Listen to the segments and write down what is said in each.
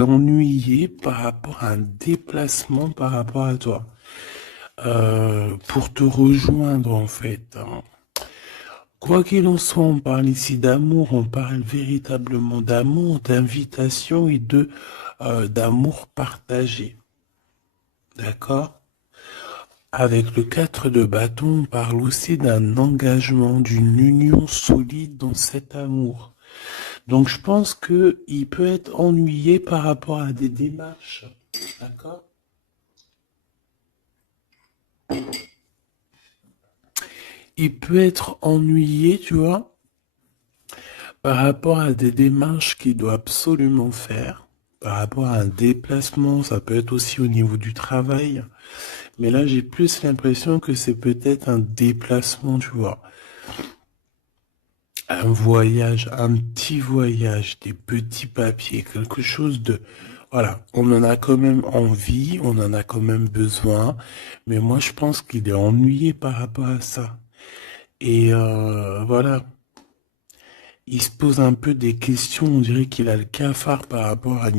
ennuyé par rapport à un déplacement par rapport à toi. Pour te rejoindre en fait, hein. Quoi qu'il en soit, on parle ici d'amour, on parle véritablement d'amour, d'invitation et d'amour partagé. D'accord? Avec le 4 de bâton, on parle aussi d'un engagement, d'une union solide dans cet amour. Donc je pense que il peut être ennuyé par rapport à des démarches. D'accord? Il peut être ennuyé, tu vois, par rapport à des démarches qu'il doit absolument faire. Par rapport à un déplacement, ça peut être aussi au niveau du travail. Mais là, j'ai plus l'impression que c'est peut-être un déplacement, tu vois. Un voyage, un petit voyage, des petits papiers, quelque chose de... Voilà, on en a quand même envie, on en a quand même besoin, mais moi je pense qu'il est ennuyé par rapport à ça. Et voilà, il se pose un peu des questions, on dirait qu'il a le cafard par rapport à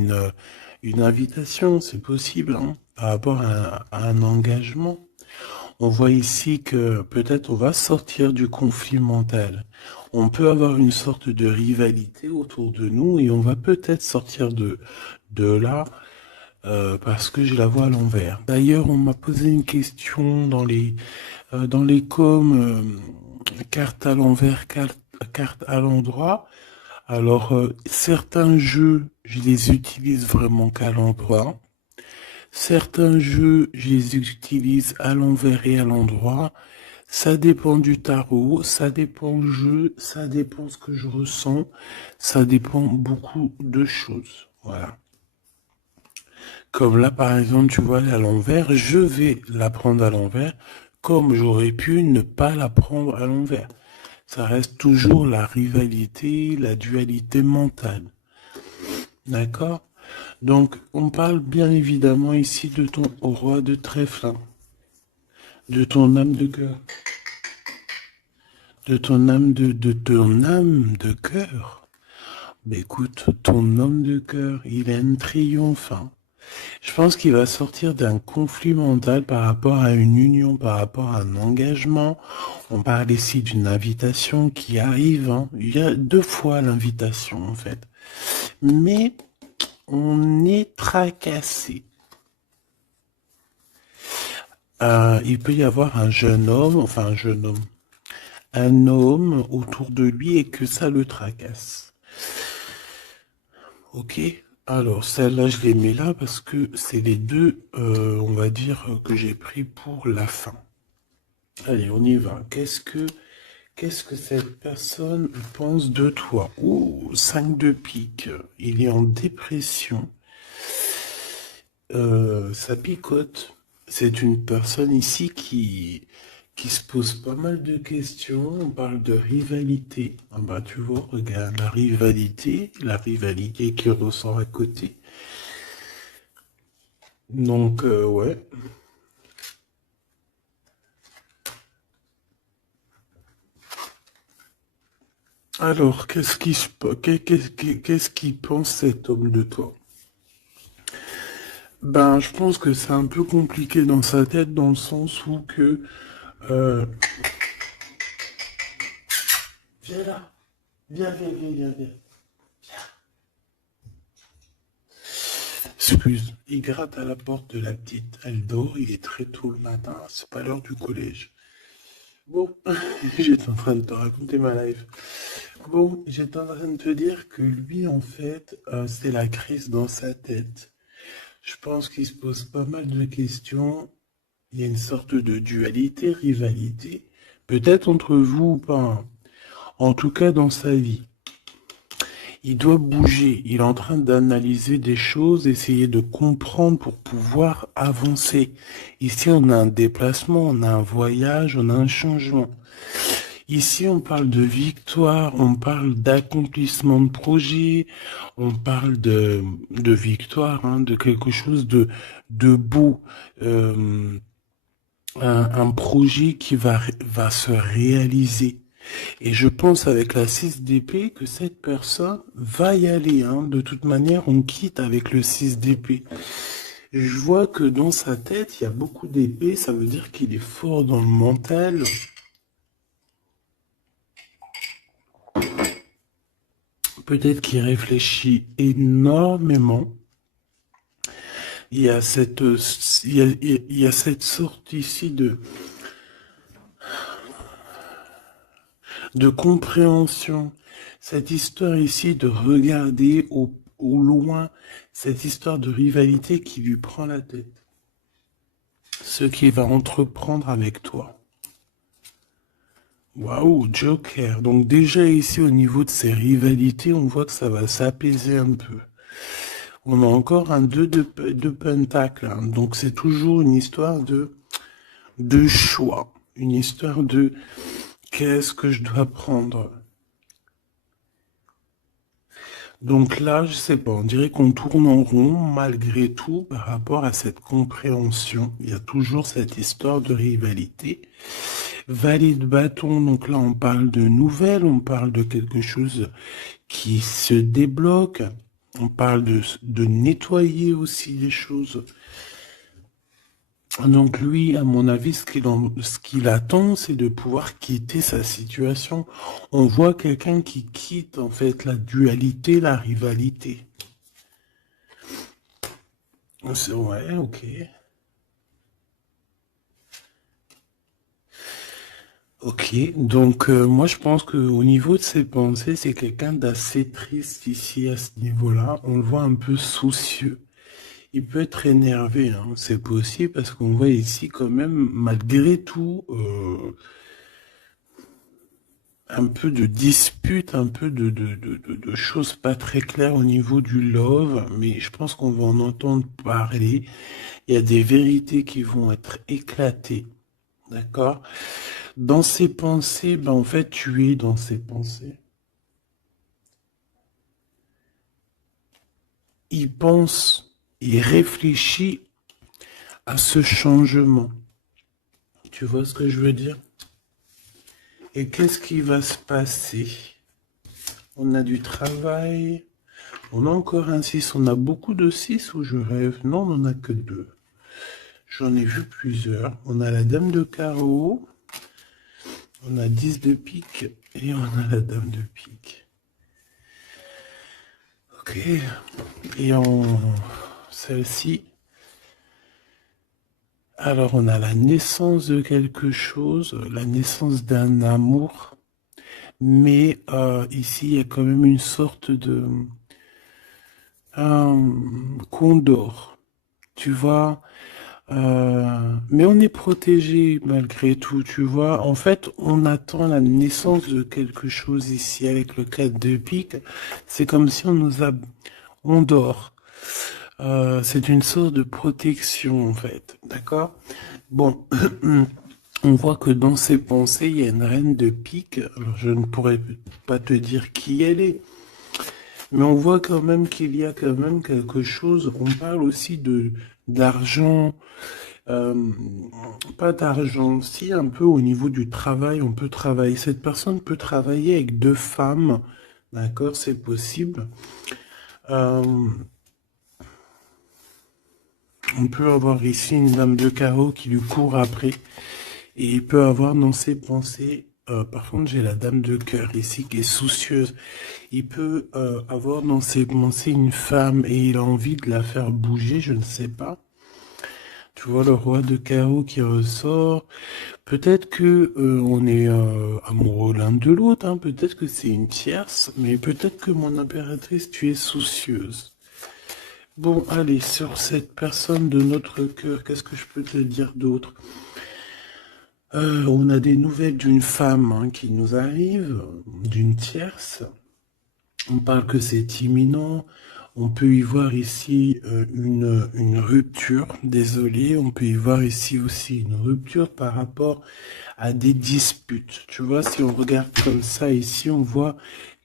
une invitation, c'est possible, hein, par rapport à un engagement. On voit ici que peut-être on va sortir du conflit mental. On peut avoir une sorte de rivalité autour de nous et on va peut-être sortir de là parce que je la vois à l'envers. D'ailleurs, on m'a posé une question dans les coms, carte à l'envers, carte à l'endroit. Alors, certains jeux, je les utilise vraiment qu'à l'endroit. Certains jeux, je les utilise à l'envers et à l'endroit. Ça dépend du tarot, ça dépend du jeu, ça dépend ce que je ressens, ça dépend beaucoup de choses. Voilà. Comme là, par exemple, tu vois, à l'envers, je vais la prendre à l'envers, comme j'aurais pu ne pas la prendre à l'envers. Ça reste toujours la rivalité, la dualité mentale. D'accord? Donc, on parle bien évidemment ici de ton roi de trèfle, hein, de ton âme de cœur, de ton âme de cœur. Mais écoute, ton homme de cœur, il a un triomphe, hein. Je pense qu'il va sortir d'un conflit mental par rapport à une union, par rapport à un engagement. On parle ici d'une invitation qui arrive, hein. Il y a deux fois l'invitation, en fait. Mais on est tracassé. Il peut y avoir un jeune homme, enfin un homme autour de lui et que ça le tracasse. Ok? Alors, celle-là, je les mets là parce que c'est les deux, on va dire, que j'ai pris pour la fin. Allez, on y va. Qu'est-ce que cette personne pense de toi? Oh, 5 de pique. Il est en dépression. Ça picote. C'est une personne ici qui se pose pas mal de questions. On parle de rivalité. Ah bah, tu vois, regarde, la rivalité qui ressort à côté. Donc, ouais. Alors, qu'est-ce qu'il pense cet homme de toi? Ben, je pense que c'est un peu compliqué dans sa tête, dans le sens où que... Euh... Viens là. Viens. Excuse, il gratte à la porte de la petite. Elle dort, il est très tôt le matin, c'est pas l'heure du collège. Bon, j'étais en train de te raconter ma life. Bon, j'étais en train de te dire que lui, en fait, c'est la crise dans sa tête. Je pense qu'il se pose pas mal de questions. Il y a une sorte de dualité, rivalité, peut-être entre vous ou pas, hein. En tout cas, dans sa vie. Il doit bouger. Il est en train d'analyser des choses, essayer de comprendre pour pouvoir avancer. Ici, on a un déplacement, on a un voyage, on a un changement. Ici, on parle de victoire, on parle d'accomplissement de projet, on parle de victoire, hein, de quelque chose de beau. Un projet qui va se réaliser. Et je pense avec la 6 d'épée que cette personne va y aller. Hein. De toute manière, on quitte avec le 6 d'épée. Je vois que dans sa tête, il y a beaucoup d'épées. Ça veut dire qu'il est fort dans le mental. Peut-être qu'il réfléchit énormément. Il y a cette, il y a cette sorte ici de compréhension. Cette histoire ici de regarder au loin, cette histoire de rivalité qui lui prend la tête. Ce qu'il va entreprendre avec toi. Waouh, Joker. Donc déjà ici au niveau de ces rivalités, on voit que ça va s'apaiser un peu. On a encore un 2 de pentacle. Hein. Donc c'est toujours une histoire de choix. Une histoire de qu'est-ce que je dois prendre. Donc là, je sais pas, on dirait qu'on tourne en rond malgré tout par rapport à cette compréhension. Il y a toujours cette histoire de rivalité. Valet de bâton, donc là on parle de nouvelles, on parle de quelque chose qui se débloque, on parle de nettoyer aussi les choses. Donc lui, à mon avis, ce qu'il attend, c'est de pouvoir quitter sa situation. On voit quelqu'un qui quitte en fait la dualité, la rivalité. Ouais, ok. Ok, donc moi je pense que au niveau de ses pensées, c'est quelqu'un d'assez triste ici à ce niveau-là. On le voit un peu soucieux. Il peut être énervé, hein. C'est possible parce qu'on voit ici quand même, malgré tout, un peu de dispute, un peu de choses pas très claires au niveau du love, mais je pense qu'on va en entendre parler. Il y a des vérités qui vont être éclatées, d'accord? Dans ses pensées, ben en fait, tu es dans ses pensées. Il pense, il réfléchit à ce changement. Tu vois ce que je veux dire? Et qu'est-ce qui va se passer? On a du travail. On a encore un 6. On a beaucoup de 6 ou je rêve? Non, on n'en a que 2. J'en ai vu plusieurs. On a la dame de carreau. On a 10 de pique. Et on a la dame de pique. Ok. Et en celle-ci. Alors on a la naissance de quelque chose. La naissance d'un amour. Mais ici, il y a quand même une sorte de condor. Tu vois, mais on est protégé malgré tout, tu vois. En fait, on attend la naissance de quelque chose ici avec le 4 de pique. C'est comme si on dort. C'est une sorte de protection, en fait. D'accord? Bon, on voit que dans ses pensées, il y a une reine de pique. Alors, je ne pourrais pas te dire qui elle est. Mais on voit quand même qu'il y a quand même quelque chose. On parle aussi d'argent, pas d'argent, si un peu au niveau du travail, on peut travailler. Cette personne peut travailler avec 2 femmes, d'accord, c'est possible. On peut avoir ici une dame de carreau qui lui court après, et il peut avoir dans ses pensées. Par contre, j'ai la dame de cœur ici qui est soucieuse. Il peut avoir dans ses pensées une femme et il a envie de la faire bouger, je ne sais pas. Tu vois le roi de carreau qui ressort. Peut-être que on est amoureux l'un de l'autre, hein. Peut-être que c'est une tierce, mais peut-être que mon impératrice, tu es soucieuse. Bon, allez, sur cette personne de notre cœur, qu'est-ce que je peux te dire d'autre? On a des nouvelles d'une femme hein, qui nous arrive, d'une tierce. On parle que c'est imminent. On peut y voir ici une rupture, désolé. On peut y voir ici aussi une rupture par rapport à des disputes. Tu vois, si on regarde comme ça ici, on voit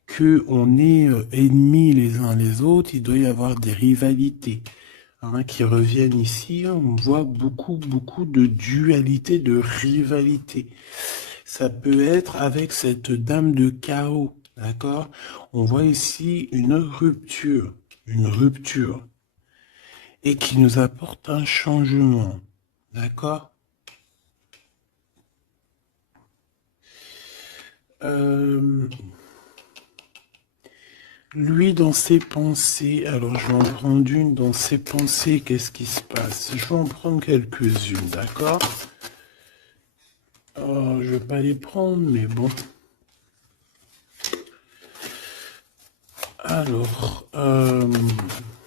que on est ennemis les uns les autres. Il doit y avoir des rivalités hein, qui reviennent ici. On voit beaucoup de dualité, de rivalité. ça peut être avec cette dame de carreau, d'accord? On voit ici une rupture, et qui nous apporte un changement, d'accord? Lui, dans ses pensées, alors je vais en prendre une, dans ses pensées, qu'est-ce qui se passe? Je vais en prendre quelques-unes, d'accord? Oh, je vais pas les prendre, mais bon. Alors,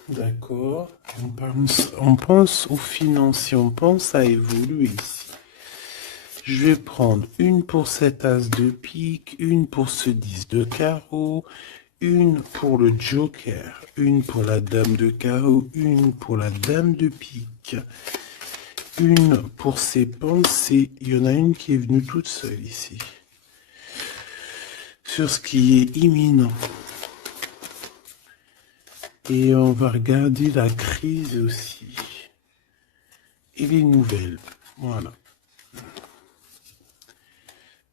d'accord, on pense aux financiers, on pense à évoluer ici. Je vais prendre une pour cet as de pique, une pour ce 10 de carreau, une pour le joker, une pour la dame de carreau, une pour la dame de pique, une pour ses pensées. Il y en a une qui est venue toute seule ici. Sur ce qui est imminent. Et on va regarder la crise aussi. Et les nouvelles. Voilà.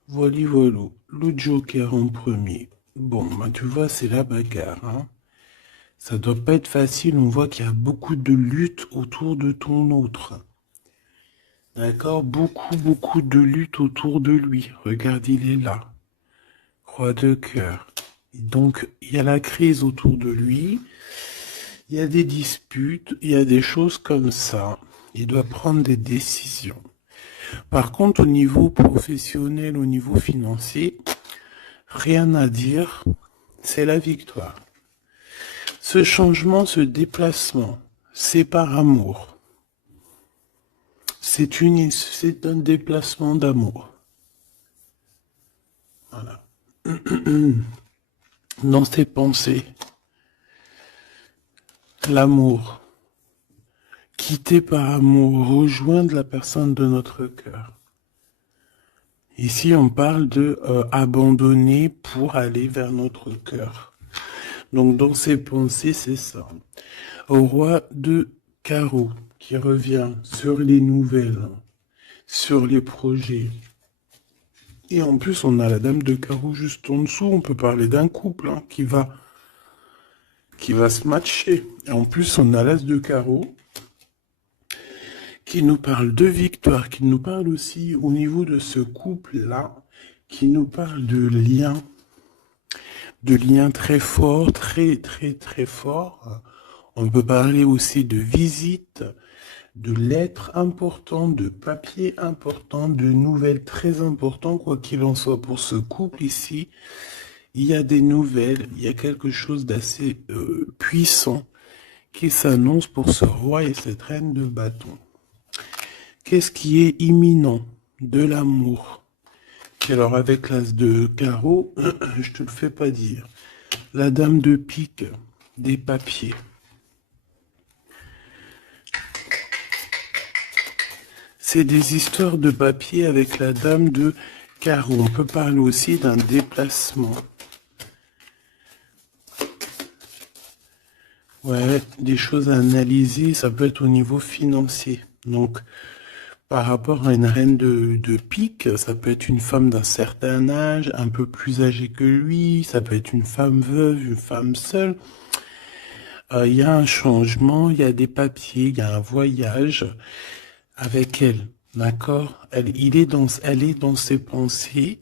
Voilà. Le joker en premier. Bon, bah, tu vois, c'est la bagarre. Hein. Ça doit pas être facile. On voit qu'il y a beaucoup de lutte autour de ton autre. D'accord? Beaucoup de lutte autour de lui. Regarde, il est là. Roi de cœur. Donc, il y a la crise autour de lui. Il y a des disputes. Il y a des choses comme ça. Il doit prendre des décisions. Par contre, au niveau professionnel, au niveau financier, rien à dire, c'est la victoire. Ce changement, ce déplacement, c'est par amour. C'est un déplacement d'amour. Voilà. Dans tes pensées, l'amour. Quitter par amour, rejoindre la personne de notre cœur. Ici, on parle de abandonner pour aller vers notre cœur. Donc, dans ses pensées, c'est ça. Au roi de carreau, qui revient sur les nouvelles, sur les projets. Et en plus, on a la dame de carreau juste en dessous. On peut parler d'un couple hein, qui va se matcher. Et en plus, on a l'as de carreau qui nous parle de victoire, qui nous parle aussi au niveau de ce couple-là, qui nous parle de liens très forts, très forts. On peut parler aussi de visites, de lettres importantes, de papiers importants, de nouvelles très importantes, quoi qu'il en soit pour ce couple ici. Il y a des nouvelles, il y a quelque chose d'assez puissant qui s'annonce pour ce roi et cette reine de bâton. Qu'est-ce qui est imminent? De l'amour. Alors avec l'as de carreau, je te le fais pas dire. La dame de pique, des papiers. C'est des histoires de papier avec la dame de carreau. On peut parler aussi d'un déplacement. Ouais, des choses à analyser, ça peut être au niveau financier. Donc, par rapport à une reine de pique, ça peut être une femme d'un certain âge, un peu plus âgée que lui, ça peut être une femme veuve, une femme seule. Il y a un changement, il y a des papiers, il y a un voyage avec elle, d'accord? Elle est dans ses pensées,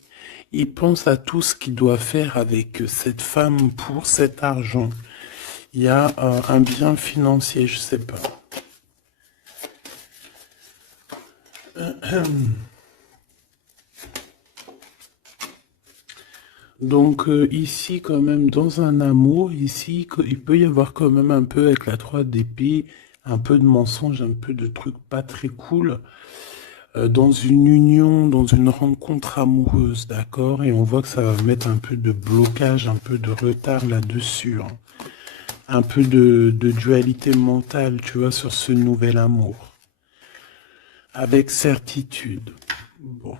il pense à tout ce qu'il doit faire avec cette femme pour cet argent. Il y a un bien financier, je sais pas. Donc ici quand même dans un amour, ici il peut y avoir quand même un peu avec la 3 d'épée, un peu de mensonge, un peu de trucs pas très cool, dans une union, dans une rencontre amoureuse, d'accord? Et on voit que ça va mettre un peu de blocage, un peu de retard là-dessus, hein. Un peu de dualité mentale, tu vois, sur ce nouvel amour. Avec certitude. Bon.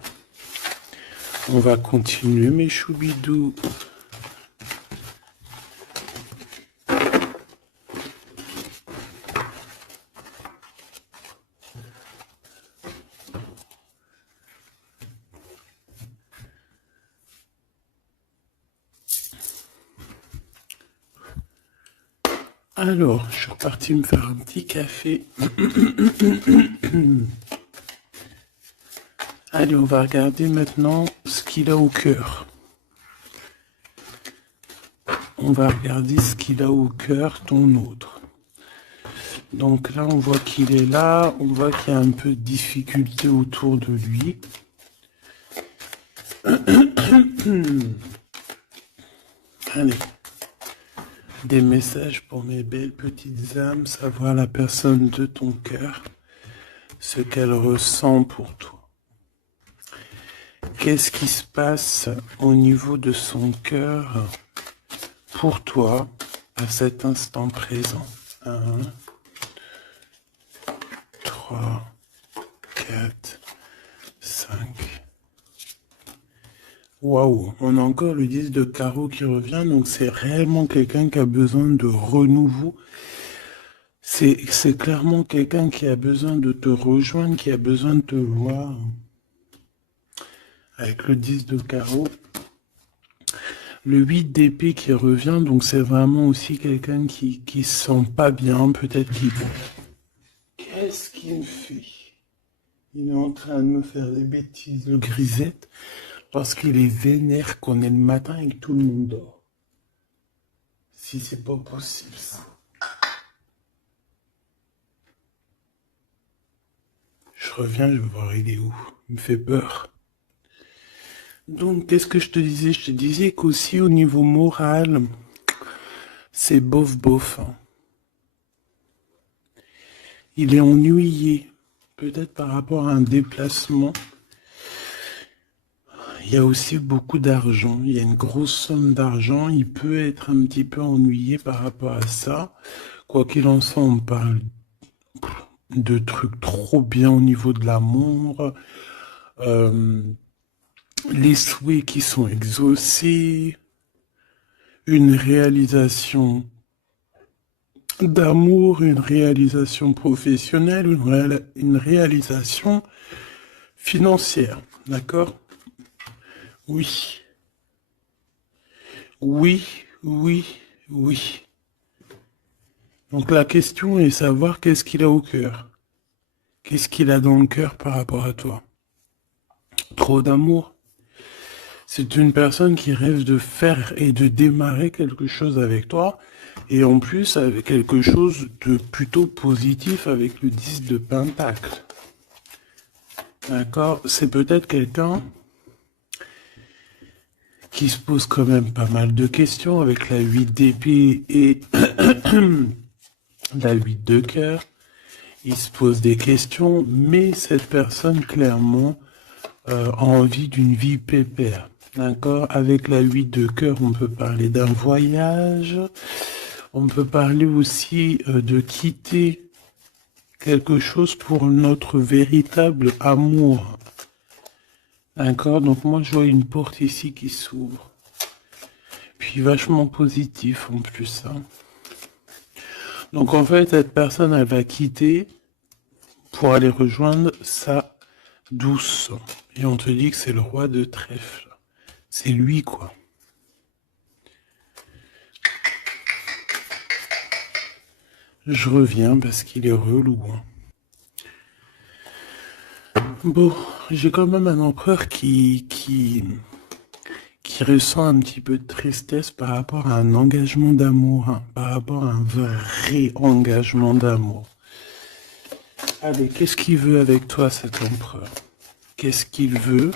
On va continuer, mes choubidous. Alors, je suis reparti me faire un petit café. Allez, on va regarder maintenant ce qu'il a au cœur. On va regarder ce qu'il a au cœur, ton autre. Donc là, on voit qu'il est là. On voit qu'il y a un peu de difficulté autour de lui. Allez. Des messages pour mes belles petites âmes, savoir la personne de ton cœur, ce qu'elle ressent pour toi. Qu'est-ce qui se passe au niveau de son cœur pour toi à cet instant présent? 1, 3, 4, 5. Waouh, on a encore le 10 de carreau qui revient, donc c'est réellement quelqu'un qui a besoin de renouveau. C'est clairement quelqu'un qui a besoin de te rejoindre, qui a besoin de te voir. Avec le 10 de carreau. Le 8 d'épée qui revient, donc c'est vraiment aussi quelqu'un qui se sent pas bien, peut-être qu'il... Qu'est-ce qu'il me fait? Il est en train de me faire des bêtises, le grisette, parce qu'il est vénère qu'on est le matin et que tout le monde dort. Si c'est pas possible, ça. Je reviens, je vais voir il est où. Il me fait peur. Donc, qu'est-ce que je te disais? Je te disais qu'aussi au niveau moral, c'est bof. Hein. Il est ennuyé, peut-être par rapport à un déplacement. Il y a aussi beaucoup d'argent, il y a une grosse somme d'argent, il peut être un petit peu ennuyé par rapport à ça. Quoi qu'il en soit, on parle de trucs trop bien au niveau de l'amour, les souhaits qui sont exaucés, une réalisation d'amour, une réalisation professionnelle, une réalisation financière, d'accord? Oui, oui. Donc la question est savoir qu'est-ce qu'il a au cœur. Qu'est-ce qu'il a dans le cœur par rapport à toi? Trop d'amour? C'est une personne qui rêve de faire et de démarrer quelque chose avec toi. Et en plus, avec quelque chose de plutôt positif avec le 10 de Pentacle. D'accord? C'est peut-être quelqu'un qui se pose quand même pas mal de questions avec la 8 d'épée et la 8 de cœur. Il se pose des questions, mais cette personne, clairement, a envie d'une vie pépère. D'accord? Avec la 8 de cœur, on peut parler d'un voyage. On peut parler aussi de quitter quelque chose pour notre véritable amour. D'accord? Donc moi, je vois une porte ici qui s'ouvre. Puis vachement positif en plus. Hein. Donc en fait, cette personne, elle va quitter pour aller rejoindre sa douce. Et on te dit que c'est le roi de trèfle. C'est lui, quoi. Je reviens parce qu'il est relou. Hein. Bon, j'ai quand même un empereur qui ressent un petit peu de tristesse par rapport à un engagement d'amour, hein, par rapport à un vrai engagement d'amour. Allez, qu'est-ce qu'il veut avec toi, cet empereur? Qu'est-ce qu'il veut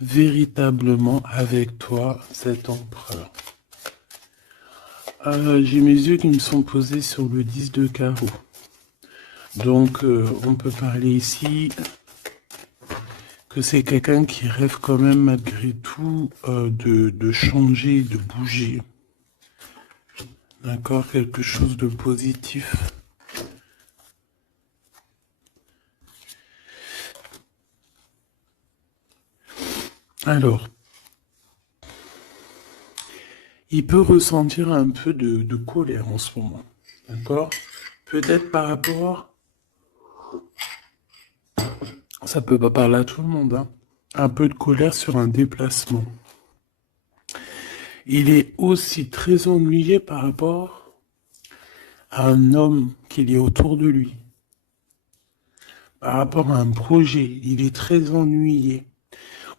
véritablement avec toi, cet empereur? J'ai mes yeux qui me sont posés sur le 10 de carreau. Donc, on peut parler ici que c'est quelqu'un qui rêve quand même malgré tout de changer, de bouger. D'accord? Quelque chose de positif. Alors, il peut ressentir un peu de colère en ce moment. D'accord? Peut-être par rapport... Ça peut pas parler à tout le monde, hein. Un peu de colère sur un déplacement. Il est aussi très ennuyé par rapport à un homme qu'il y a autour de lui. Par rapport à un projet, il est très ennuyé.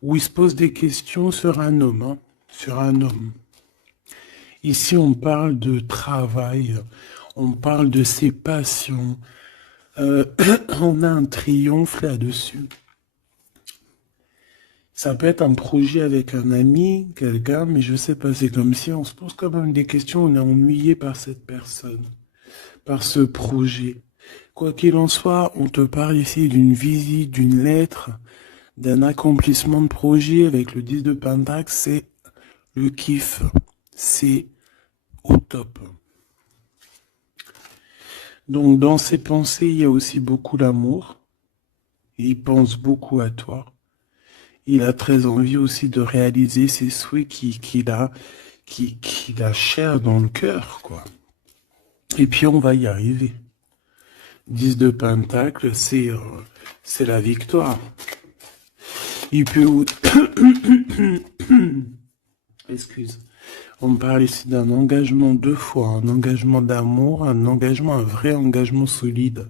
Ou il se pose des questions sur un homme, hein, sur un homme. Ici, on parle de travail, on parle de ses passions. Euh, on a un triomphe là-dessus. Ça peut être un projet avec un ami, quelqu'un, mais je sais pas, c'est comme si on se pose quand même des questions, on est ennuyé par cette personne, par ce projet. Quoi qu'il en soit, on te parle ici d'une visite, d'une lettre, d'un accomplissement de projet avec le 10 de Pentacle, c'est le kiff, c'est au top. Donc dans ses pensées, il y a aussi beaucoup d'amour, il pense beaucoup à toi. Il a très envie aussi de réaliser ses souhaits qu'il a cher dans le cœur, quoi. Et puis on va y arriver. 10 de Pentacle, c'est la victoire. Il peut... Excuse. On me parle ici d'un engagement deux fois, un engagement d'amour, un engagement, un vrai engagement solide.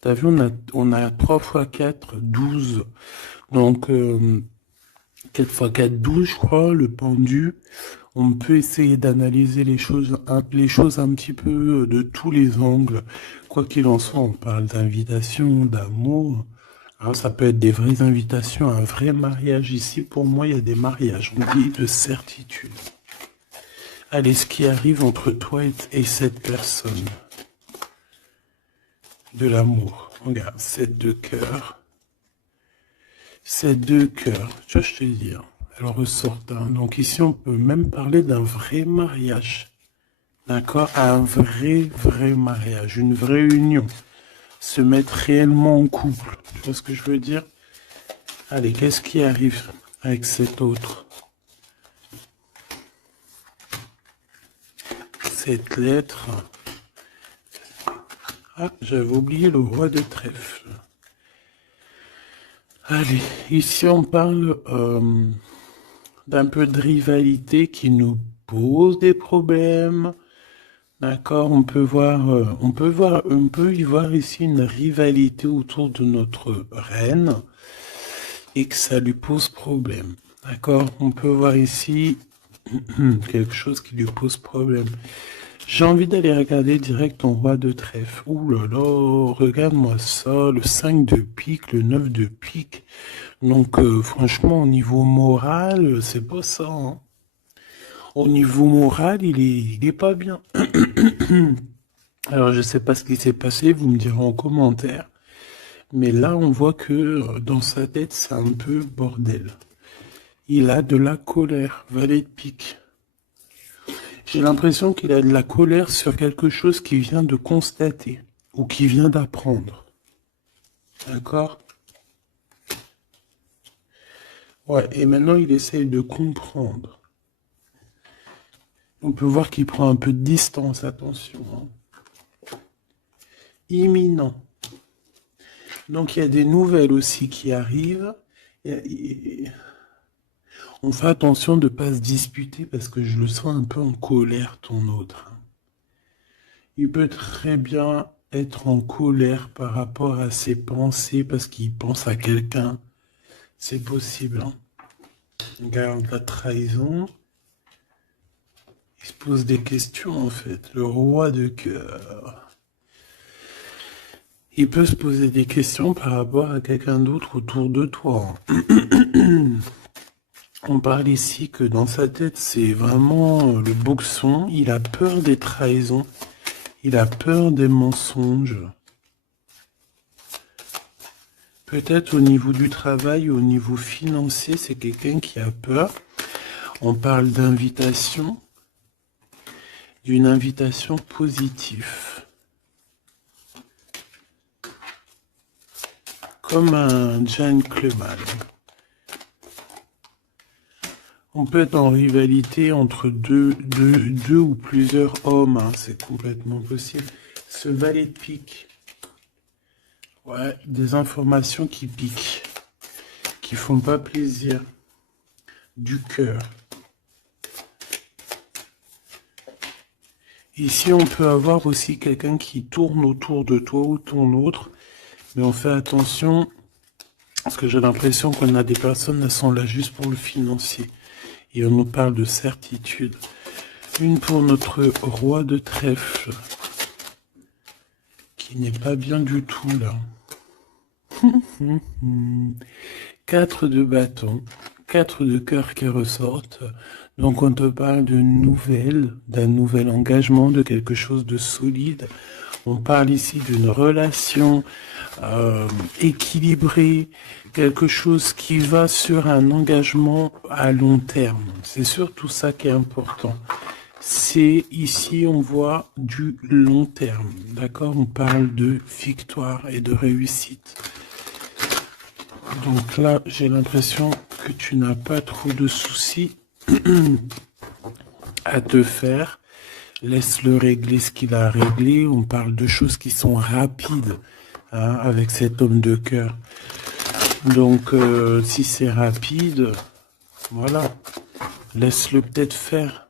T'as vu, on a 3 x 4, 12. Donc, 4 x 4, 12, je crois, le pendu. On peut essayer d'analyser les choses un petit peu de tous les angles. Quoi qu'il en soit, on parle d'invitation, d'amour. Alors, ça peut être des vraies invitations, un vrai mariage. Ici, pour moi, il y a des mariages. On dit de certitude. Allez, ce qui arrive entre toi et cette personne. De l'amour. Regarde, 7 de cœur. 7 de cœur. Tu vois, je te dis. Elle ressort. Donc ici, on peut même parler d'un vrai mariage. D'accord? Un vrai mariage. Une vraie union. Se mettre réellement en couple. Tu vois ce que je veux dire? Allez, qu'est-ce qui arrive avec cet autre? Cette lettre. Ah, j'avais oublié le roi de trèfle. Allez, ici on parle d'un peu de rivalité qui nous pose des problèmes. D'accord, on peut y voir ici une rivalité autour de notre reine et que ça lui pose problème. D'accord, on peut voir ici quelque chose qui lui pose problème. J'ai envie d'aller regarder direct ton roi de trèfle. Ouh là là, regarde-moi ça, le 5 de pique, le 9 de pique. Donc franchement, au niveau moral, c'est pas ça, hein. Au niveau moral, il est pas bien. Alors je sais pas ce qui s'est passé, vous me direz en commentaire. Mais là, on voit que dans sa tête, c'est un peu bordel. Il a de la colère, valet de pique. J'ai l'impression qu'il a de la colère sur quelque chose qu'il vient de constater ou qu'il vient d'apprendre. D'accord? Ouais, et maintenant il essaye de comprendre. On peut voir qu'il prend un peu de distance, attention, hein. Imminent. Donc il y a des nouvelles aussi qui arrivent. On fait attention de ne pas se disputer parce que je le sens un peu en colère, ton autre. Il peut très bien être en colère par rapport à ses pensées parce qu'il pense à quelqu'un. C'est possible, hein. Regarde la trahison. Il se pose des questions en fait. Le roi de cœur. Il peut se poser des questions par rapport à quelqu'un d'autre autour de toi. On parle ici que dans sa tête, c'est vraiment le boxon. Il a peur des trahisons. Il a peur des mensonges. Peut-être au niveau du travail, au niveau financier, c'est quelqu'un qui a peur. On parle d'invitation, d'une invitation positive. Comme un gentleman. On peut être en rivalité entre deux ou plusieurs hommes, hein, c'est complètement possible. Ce valet de pique. Ouais, des informations qui piquent, qui font pas plaisir. Du cœur. Ici, on peut avoir aussi quelqu'un qui tourne autour de toi ou ton autre, mais on fait attention, parce que j'ai l'impression qu'on a des personnes qui sont là juste pour le financier. Et on nous parle de certitude. Une pour notre roi de trèfle, qui n'est pas bien du tout là. 4 de bâton, 4 de cœur qui ressortent. Donc on te parle de nouvelles, d'un nouvel engagement, de quelque chose de solide. On parle ici d'une relation équilibrée, quelque chose qui va sur un engagement à long terme. C'est surtout ça qui est important. C'est ici, on voit du long terme, d'accord? On parle de victoire et de réussite. Donc là, j'ai l'impression que tu n'as pas trop de soucis à te faire. Laisse-le régler ce qu'il a réglé. On parle de choses qui sont rapides hein, avec cet homme de cœur. Donc, si c'est rapide, voilà, laisse-le peut-être faire.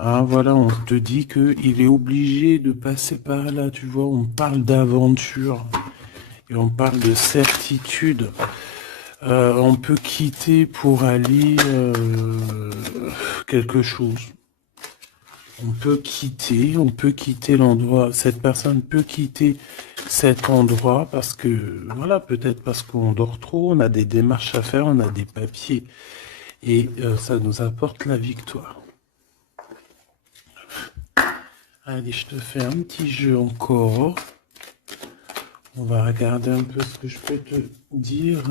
Hein, voilà, on te dit qu'il est obligé de passer par là, tu vois. On parle d'aventure et on parle de certitude. On peut quitter pour aller quelque chose. On peut quitter l'endroit. Cette personne peut quitter cet endroit parce que, voilà, peut-être parce qu'on dort trop, on a des démarches à faire, on a des papiers. Et ça nous apporte la victoire. Allez, je te fais un petit jeu encore. On va regarder un peu ce que je peux te dire.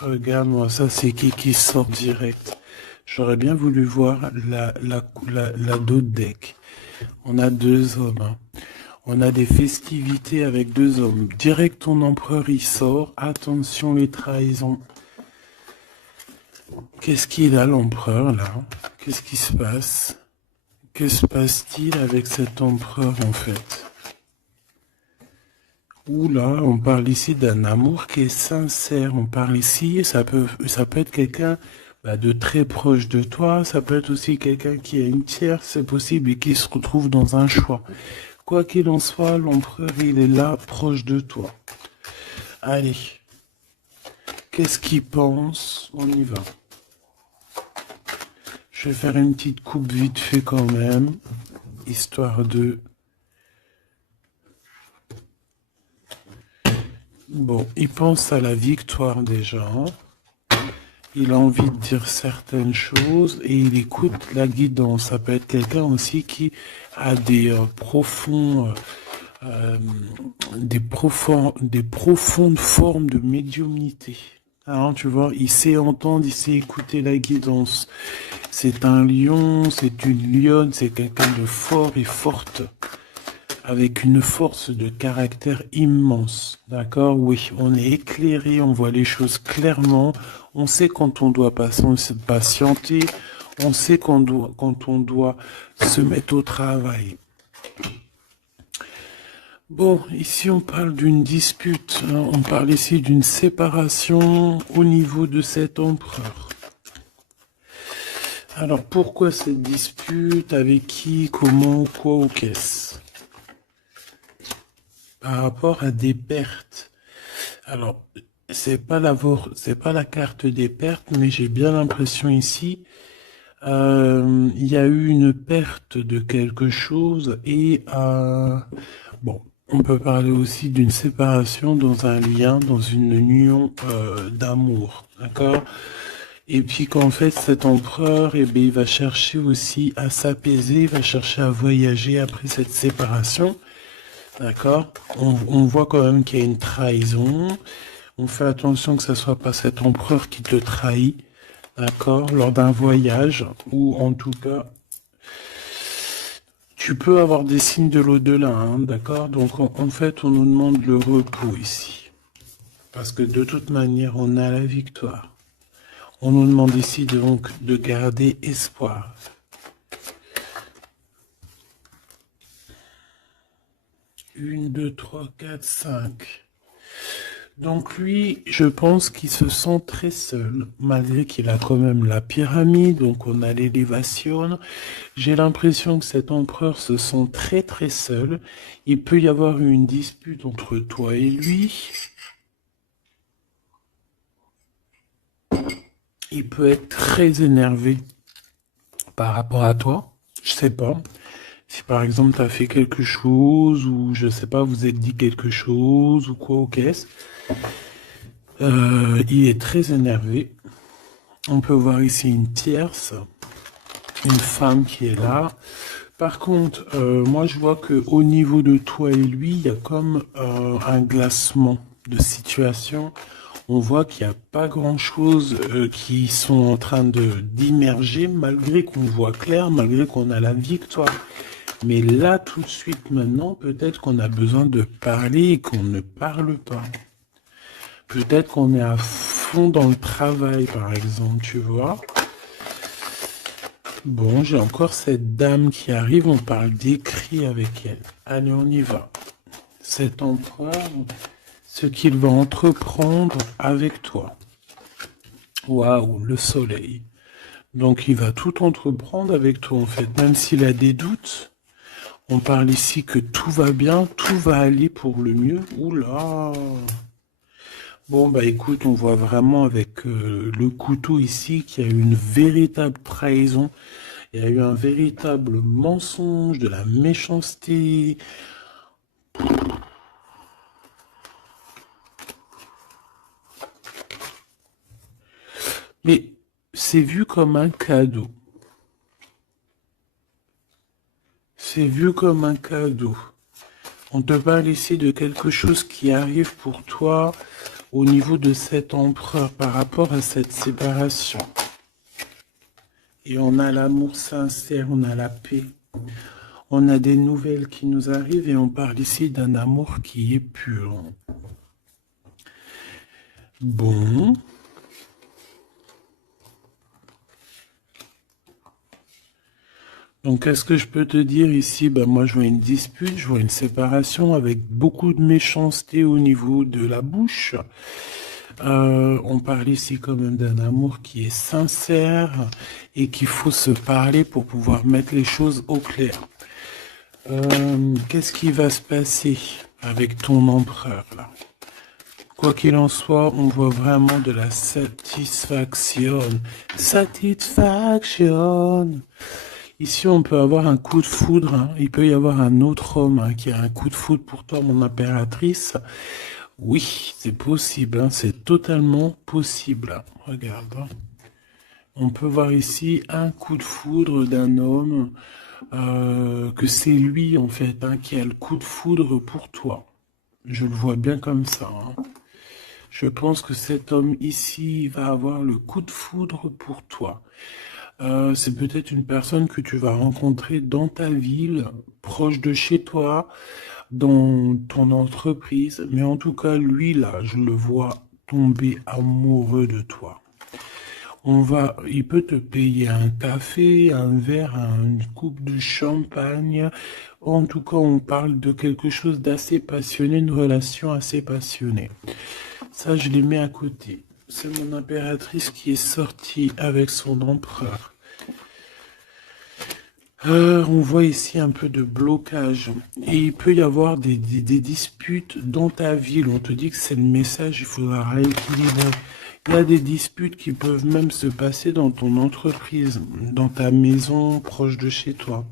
Regarde-moi, ça c'est qui sort direct. J'aurais bien voulu voir la d'autres deck. On a 2 hommes. Hein. On a des festivités avec 2 hommes. Direct ton empereur il sort. Attention les trahisons. Qu'est-ce qu'il a l'empereur là? Qu'est-ce qui se passe? Que se passe-t-il avec cet empereur en fait? Oula, on parle ici d'un amour qui est sincère. On parle ici, ça peut être quelqu'un de très proche de toi. Ça peut être aussi quelqu'un qui a une tierce, c'est possible, et qui se retrouve dans un choix. Quoi qu'il en soit, l'empereur, il est là, proche de toi. Allez. Qu'est-ce qu'il pense? On y va. Je vais faire une petite coupe vite fait quand même, histoire de... Bon, il pense à la victoire déjà. Il a envie de dire certaines choses et il écoute la guidance. Ça peut être quelqu'un aussi qui a des profondes formes de médiumnité. Alors, tu vois, il sait entendre, il sait écouter la guidance. C'est un lion, c'est une lionne, c'est quelqu'un de fort et forte, avec une force de caractère immense. D'accord? Oui, on est éclairé, on voit les choses clairement, on sait quand on doit patienter, on sait quand on doit se mettre au travail. Bon, ici on parle d'une dispute, hein, on parle ici d'une séparation au niveau de cet empereur. Alors pourquoi cette dispute? Avec qui? Comment? Quoi ou qu'est-ce? Par rapport à des pertes. Alors, c'est pas la carte des pertes, mais j'ai bien l'impression ici, il y a eu une perte de quelque chose et bon, on peut parler aussi d'une séparation dans un lien, dans une union d'amour, d'accord? Et puis qu'en fait, cet empereur, eh bien, il va chercher aussi à s'apaiser, il va chercher à voyager après cette séparation. D'accord? On voit quand même qu'il y a une trahison. On fait attention que ce soit pas cet empereur qui te trahit. D'accord? Lors d'un voyage, ou en tout cas, tu peux avoir des signes de l'au-delà, hein, d'accord? Donc en fait, on nous demande le repos ici. Parce que de toute manière, on a la victoire. On nous demande ici donc de garder espoir. Une, deux, trois, quatre, cinq. Donc lui, je pense qu'il se sent très seul, malgré qu'il a quand même la pyramide, donc on a l'élévation. J'ai l'impression que cet empereur se sent très très seul. Il peut y avoir une dispute entre toi et lui. Il peut être très énervé par rapport à toi. Je sais pas. Si par exemple tu as fait quelque chose ou je sais pas, vous êtes dit quelque chose ou quoi, ok. Il est très énervé. On peut voir ici une tierce, une femme qui est là. Par contre, moi je vois que au niveau de toi et lui, il y a comme un glacement de situation. On voit qu'il n'y a pas grand-chose qui sont en train de d'immerger, malgré qu'on voit clair, malgré qu'on a la victoire. Mais là, tout de suite, maintenant, peut-être qu'on a besoin de parler et qu'on ne parle pas. Peut-être qu'on est à fond dans le travail, par exemple, tu vois. Bon, j'ai encore cette dame qui arrive, on parle d'écrit avec elle. Allez, on y va. Cet empereur, ce qu'il va entreprendre avec toi. Waouh, le soleil. Donc il va tout entreprendre avec toi en fait, même s'il a des doutes. On parle ici que tout va bien, tout va aller pour le mieux. Oula. Bon bah écoute, on voit vraiment avec le couteau ici qu'il y a eu une véritable trahison. Il y a eu un véritable mensonge, de la méchanceté. Mais c'est vu comme un cadeau. C'est vu comme un cadeau. On te parle ici de quelque chose qui arrive pour toi au niveau de cet empereur par rapport à cette séparation. Et on a l'amour sincère, on a la paix. On a des nouvelles qui nous arrivent et on parle ici d'un amour qui est pur. Bon. Donc, qu'est-ce que je peux te dire ici? Ben, moi, je vois une dispute, je vois une séparation avec beaucoup de méchanceté au niveau de la bouche. On parle ici quand même d'un amour qui est sincère et qu'il faut se parler pour pouvoir mettre les choses au clair. Qu'est-ce qui va se passer avec ton empereur là? Quoi qu'il en soit, on voit vraiment de la satisfaction. Satisfaction. Ici, on peut avoir un coup de foudre, hein. Il peut y avoir un autre homme hein, qui a un coup de foudre pour toi, mon impératrice. Oui, c'est possible, hein, c'est totalement possible. Regarde. Hein. On peut voir ici un coup de foudre d'un homme, que c'est lui en fait hein, qui a le coup de foudre pour toi. Je le vois bien comme ça. Hein. Je pense que cet homme ici va avoir le coup de foudre pour toi. C'est peut-être une personne que tu vas rencontrer dans ta ville, proche de chez toi, dans ton entreprise. Mais en tout cas, lui, là, je le vois tomber amoureux de toi. Il peut te payer un café, un verre, une coupe de champagne. En tout cas, on parle de quelque chose d'assez passionné, une relation assez passionnée. Ça, je les mets à côté. C'est mon impératrice qui est sortie avec son empereur. On voit ici un peu de blocage. Et il peut y avoir des disputes dans ta ville. On te dit que c'est le message, il faudra rééquilibrer. Il y a des disputes qui peuvent même se passer dans ton entreprise, dans ta maison, proche de chez toi.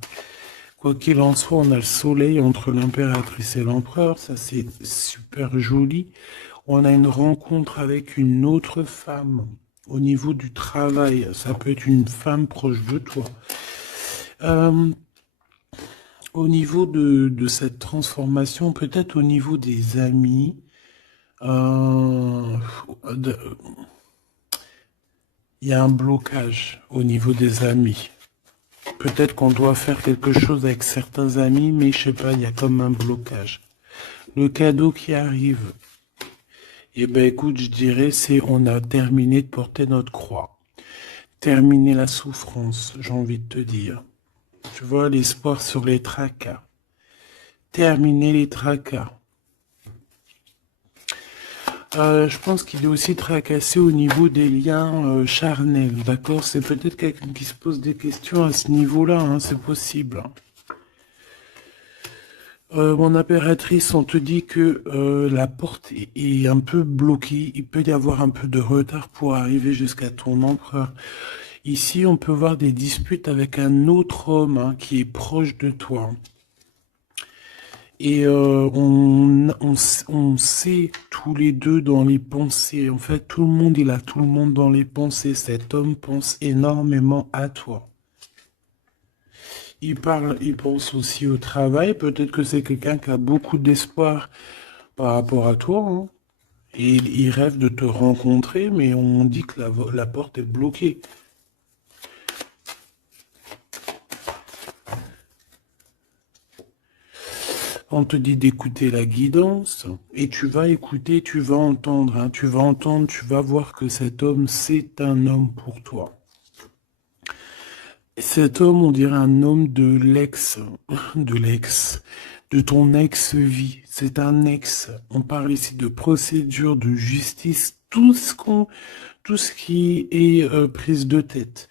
Quoi qu'il en soit, on a le soleil entre l'impératrice et l'empereur. Ça, c'est super joli. On a une rencontre avec une autre femme au niveau du travail. Ça peut être une femme proche de toi. Au niveau de cette transformation, peut-être au niveau des amis, il y a un blocage au niveau des amis. Peut-être qu'on doit faire quelque chose avec certains amis, mais je sais pas, il y a comme un blocage. Le cadeau qui arrive, eh ben écoute, je dirais, c'est on a terminé de porter notre croix. Terminer la souffrance, j'ai envie de te dire. Tu vois, l'espoir sur les tracas. Terminer les tracas. Je pense qu'il est aussi tracassé au niveau des liens charnels, d'accord? C'est peut-être quelqu'un qui se pose des questions à ce niveau-là, hein, c'est possible. Mon impératrice, on te dit que la porte est un peu bloquée. Il peut y avoir un peu de retard pour arriver jusqu'à ton empereur. Ici, on peut voir des disputes avec un autre homme hein, qui est proche de toi. Et on sait tous les deux dans les pensées. En fait, tout le monde, il a tout le monde dans les pensées. Cet homme pense énormément à toi. Il pense aussi au travail. Peut-être que c'est quelqu'un qui a beaucoup d'espoir par rapport à toi. Hein. Et il rêve de te rencontrer, mais on dit que la porte est bloquée. On te dit d'écouter la guidance, et tu vas écouter, tu vas entendre, hein, tu vas entendre, tu vas voir que cet homme, c'est un homme pour toi. Cet homme, on dirait un homme de ton ex-vie. C'est un ex. On parle ici de procédure, de justice, tout ce qui est prise de tête.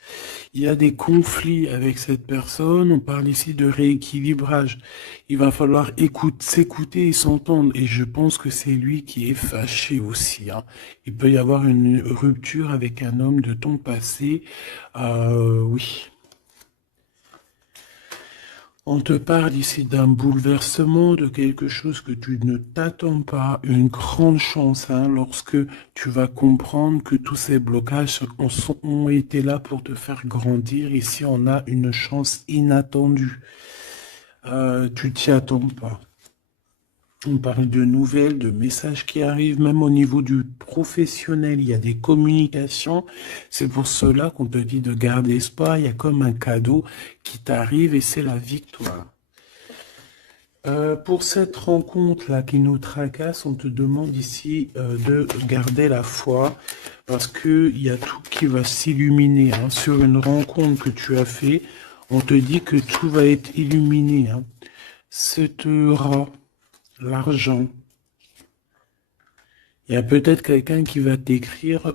Il y a des conflits avec cette personne. On parle ici de rééquilibrage. Il va falloir s'écouter et s'entendre. Et je pense que c'est lui qui est fâché aussi. Hein. Il peut y avoir une rupture avec un homme de ton passé. Oui. On te parle ici d'un bouleversement, de quelque chose que tu ne t'attends pas, une grande chance hein, lorsque tu vas comprendre que tous ces blocages ont été là pour te faire grandir. Ici, on a une chance inattendue. Tu t'y attends pas. On parle de nouvelles, de messages qui arrivent, même au niveau du professionnel, il y a des communications. C'est pour cela qu'on te dit de garder espoir. Il y a comme un cadeau qui t'arrive et c'est la victoire. Pour cette rencontre-là qui nous tracasse, on te demande ici de garder la foi parce qu'il y a tout qui va s'illuminer. Hein. Sur une rencontre que tu as fait, on te dit que tout va être illuminé. Hein. C'est l'argent. Il y a peut-être quelqu'un qui va t'écrire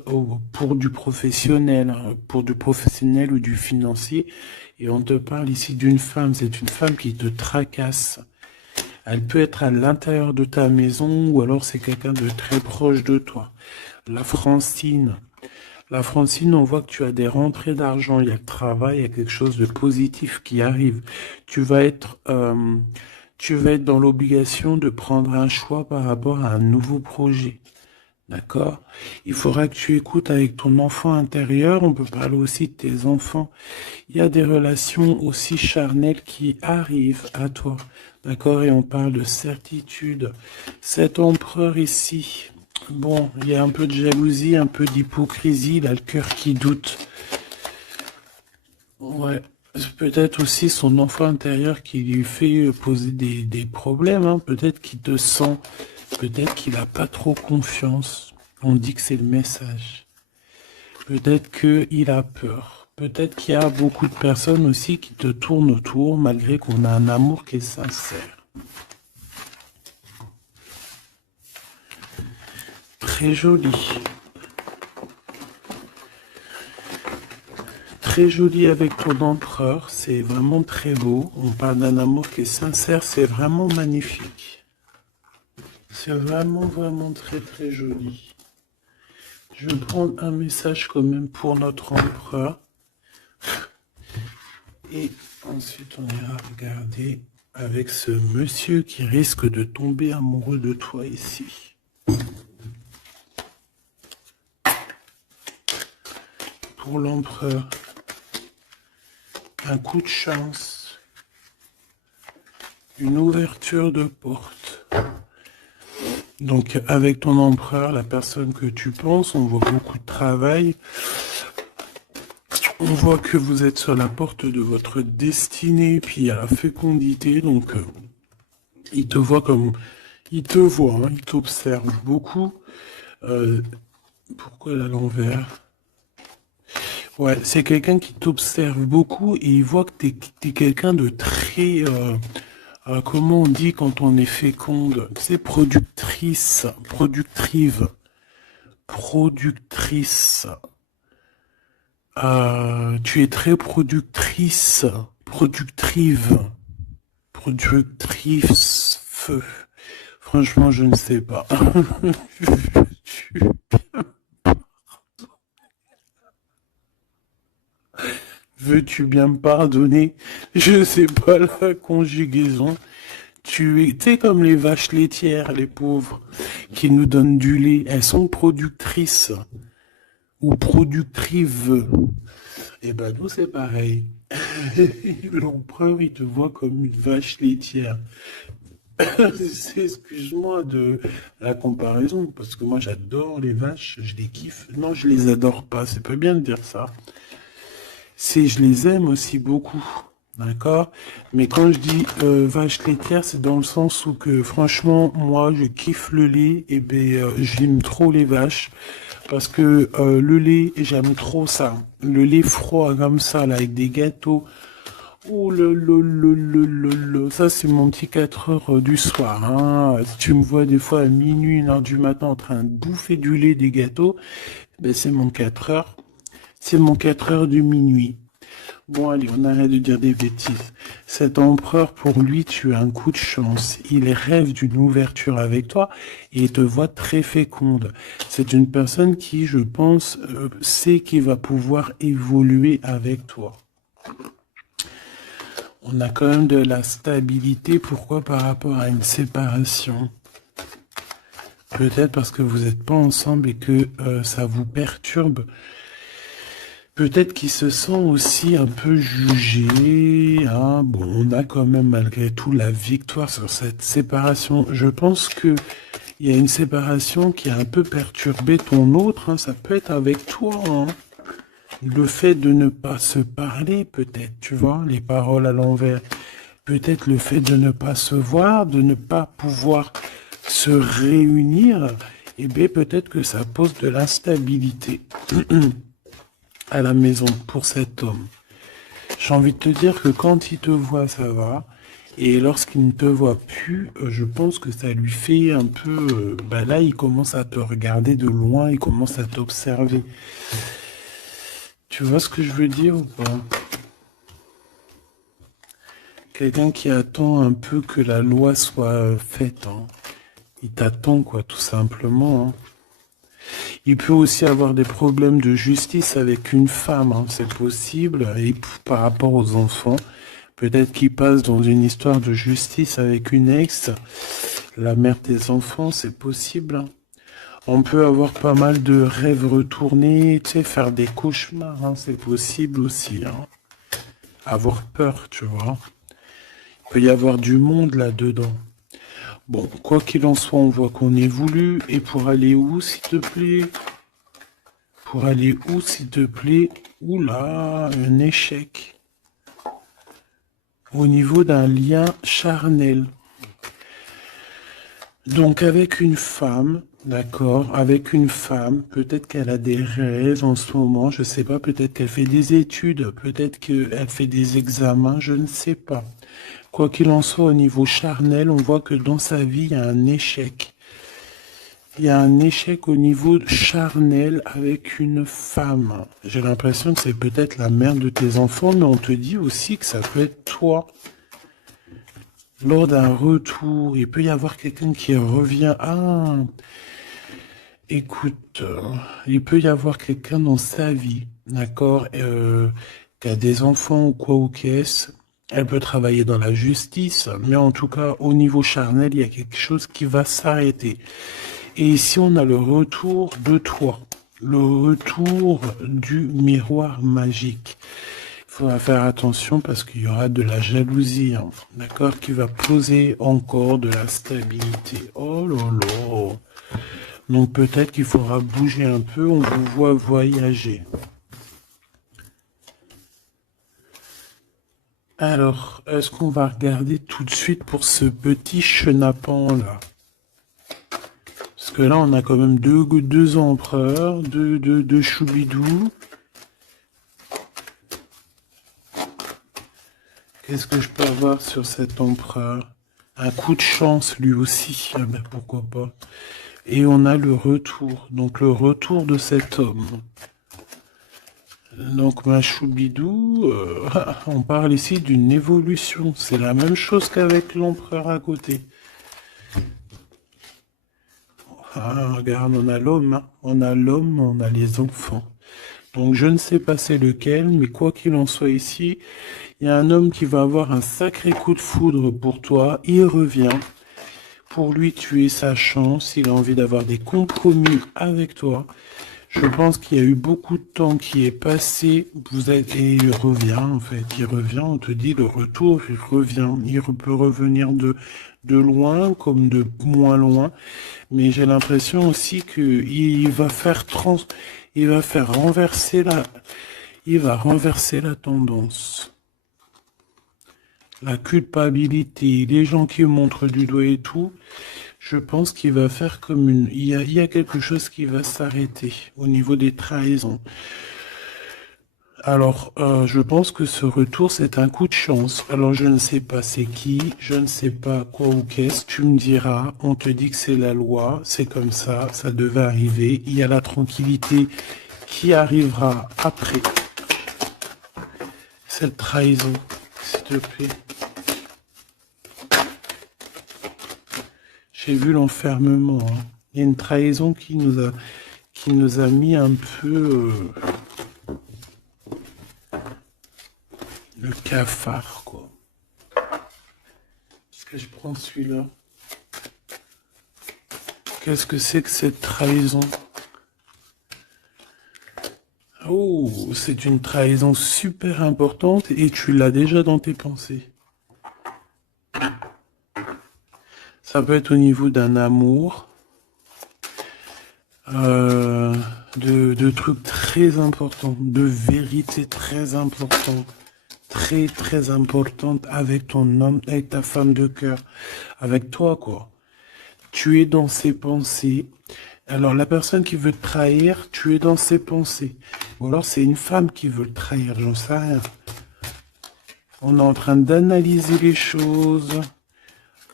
pour du professionnel, hein, pour du professionnel ou du financier. Et on te parle ici d'une femme. C'est une femme qui te tracasse. Elle peut être à l'intérieur de ta maison ou alors c'est quelqu'un de très proche de toi. La Francine. La Francine, on voit que tu as des rentrées d'argent. Il y a le travail, il y a quelque chose de positif qui arrive. Tu vas être dans l'obligation de prendre un choix par rapport à un nouveau projet. D'accord? Il faudra que tu écoutes avec ton enfant intérieur. On peut parler aussi de tes enfants. Il y a des relations aussi charnelles qui arrivent à toi. D'accord? Et on parle de certitude. Cet empereur ici, bon, il y a un peu de jalousie, un peu d'hypocrisie. Il a le cœur qui doute. Ouais. Peut-être aussi son enfant intérieur qui lui fait poser des problèmes. Hein. Peut-être qu'il te sent. Peut-être qu'il n'a pas trop confiance. On dit que c'est le message. Peut-être qu'il a peur. Peut-être qu'il y a beaucoup de personnes aussi qui te tournent autour malgré qu'on a un amour qui est sincère. Très joli. Très joli avec ton empereur. C'est vraiment très beau. On parle d'un amour qui est sincère. C'est vraiment magnifique. C'est vraiment, vraiment très, très joli. Je vais prendre un message quand même pour notre empereur. Et ensuite, on ira regarder avec ce monsieur qui risque de tomber amoureux de toi ici. Pour l'empereur, un coup de chance, une ouverture de porte. Donc, avec ton empereur, la personne que tu penses, on voit beaucoup de travail. On voit que vous êtes sur la porte de votre destinée, puis il y a la fécondité. Donc, il te voit comme... Il te voit, hein, il t'observe beaucoup. Pourquoi à l'envers? Ouais, c'est quelqu'un qui t'observe beaucoup et il voit que t'es quelqu'un de très... comment on dit quand on est féconde? C'est productrice, productive. productrice. Tu es très productrice, productive, productrice, feu. Franchement, je ne sais pas. Veux-tu bien me pardonner? Je sais pas la conjugaison. Tu es comme les vaches laitières, les pauvres, qui nous donnent du lait. Elles sont productrices ou productrives. Eh ben, nous, c'est pareil. L'empereur, il te voit comme une vache laitière. Excuse-moi de la comparaison, parce que moi, j'adore les vaches, je les kiffe. Non, je les adore pas, c'est pas bien de dire ça. Je les aime aussi beaucoup. D'accord? Mais quand je dis vache laitière, c'est dans le sens où que franchement, moi, je kiffe le lait et ben j'aime trop les vaches parce que le lait, j'aime trop ça. Le lait froid comme ça, là, avec des gâteaux. Oh ça c'est mon petit 4 heures du soir. Hein. Si tu me vois des fois à minuit, 1 heure du matin en train de bouffer du lait, des gâteaux, ben c'est mon 4 heures. C'est mon 4 heures du minuit. Bon, allez, on arrête de dire des bêtises. Cet empereur, pour lui, tu as un coup de chance. Il rêve d'une ouverture avec toi et il te voit très féconde. C'est une personne qui, je pense, sait qu'il va pouvoir évoluer avec toi. On a quand même de la stabilité. Pourquoi par rapport à une séparation? Peut-être parce que vous n'êtes pas ensemble et que ça vous perturbe. Peut-être qu'il se sent aussi un peu jugé. Hein. Bon, on a quand même malgré tout la victoire sur cette séparation. Je pense que il y a une séparation qui a un peu perturbé ton autre. Hein. Ça peut être avec toi. Hein. Le fait de ne pas se parler, peut-être, tu vois, les paroles à l'envers. Peut-être le fait de ne pas se voir, de ne pas pouvoir se réunir. Eh bien, peut-être que ça pose de l'instabilité. À la maison pour cet homme. J'ai envie de te dire que quand il te voit, ça va. Et lorsqu'il ne te voit plus, je pense que ça lui fait un peu... là, il commence à te regarder de loin, il commence à t'observer. Tu vois ce que je veux dire ou pas? Quelqu'un qui attend un peu que la loi soit faite. Hein. Il t'attend, quoi, tout simplement. Hein. Il peut aussi avoir des problèmes de justice avec une femme, hein, c'est possible. Et par rapport aux enfants, peut-être qu'il passe dans une histoire de justice avec une ex, la mère des enfants, c'est possible. Hein. On peut avoir pas mal de rêves retournés, tu sais, faire des cauchemars, hein, c'est possible aussi. Hein. Avoir peur, tu vois. Il peut y avoir du monde là-dedans. Bon, quoi qu'il en soit, on voit qu'on évolue. Et pour aller où, s'il te plaît? Pour aller où, s'il te plaît? Oula, un échec. Au niveau d'un lien charnel. Donc avec une femme, d'accord, avec une femme, peut-être qu'elle a des rêves en ce moment, je sais pas, peut-être qu'elle fait des études, peut-être qu'elle fait des examens, je ne sais pas. Quoi qu'il en soit, au niveau charnel, on voit que dans sa vie, il y a un échec. Il y a un échec au niveau charnel avec une femme. J'ai l'impression que c'est peut-être la mère de tes enfants, mais on te dit aussi que ça peut être toi. Lors d'un retour, il peut y avoir quelqu'un qui revient. Ah, écoute, il peut y avoir quelqu'un dans sa vie, d'accord, qui a des enfants ou quoi ou qu'est-ce. Elle peut travailler dans la justice, mais en tout cas, au niveau charnel, il y a quelque chose qui va s'arrêter. Et ici, on a le retour de toi, le retour du miroir magique. Il faudra faire attention parce qu'il y aura de la jalousie, hein, d'accord, qui va poser encore de la stabilité. Oh là là. Donc peut-être qu'il faudra bouger un peu, on vous voit voyager. Alors, est-ce qu'on va regarder tout de suite pour ce petit chenapan là? Parce que là, on a quand même deux empereurs, deux choubidous. Qu'est-ce que je peux avoir sur cet empereur? Un coup de chance, lui aussi. Ah ben, pourquoi pas. Et on a le retour, donc le retour de cet homme. Donc ma choubidou, on parle ici d'une évolution. C'est la même chose qu'avec l'empereur à côté. Ah, regarde, on a l'homme, hein. On a l'homme, on a les enfants. Donc je ne sais pas c'est lequel, mais quoi qu'il en soit ici, il y a un homme qui va avoir un sacré coup de foudre pour toi. Il revient. Pour lui, tu es sa chance. Il a envie d'avoir des compromis avec toi. Je pense qu'il y a eu beaucoup de temps qui est passé. Et il revient, en fait. Il revient, on te dit le retour, il revient. Il peut revenir de loin comme de moins loin. Mais j'ai l'impression aussi qu'il va il va faire il va renverser la tendance. La culpabilité, les gens qui montrent du doigt et tout, je pense qu'il va faire comme il y a quelque chose qui va s'arrêter au niveau des trahisons. Alors, je pense que ce retour, c'est un coup de chance. Alors, je ne sais pas c'est qui, je ne sais pas quoi ou qu'est-ce, tu me diras, on te dit que c'est la loi, c'est comme ça devait arriver. Il y a la tranquillité qui arrivera après cette trahison, s'il te plaît. J'ai vu l'enfermement, hein. Il y a une trahison qui nous a mis un peu le cafard, quoi. Est-ce que je prends celui-là? Qu'est-ce que c'est que cette trahison? Oh, c'est une trahison super importante et tu l'as déjà dans tes pensées. Ça peut être au niveau d'un amour, de trucs très importants, de vérités très importantes, très importantes avec ton homme, avec ta femme de cœur, avec toi, quoi. Tu es dans ses pensées. Alors, la personne qui veut te trahir, tu es dans ses pensées. Ou alors, c'est une femme qui veut le trahir, j'en sais rien. On est en train d'analyser les choses.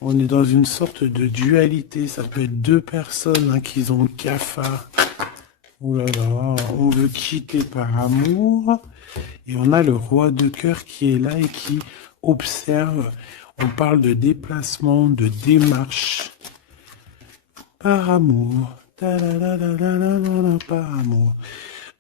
On est dans une sorte de dualité. Ça peut être deux personnes hein, qui ont le cafard. Ouh là là, on veut quitter par amour. Et on a le roi de cœur qui est là et qui observe. On parle de déplacement, de démarche. Par amour. Par amour.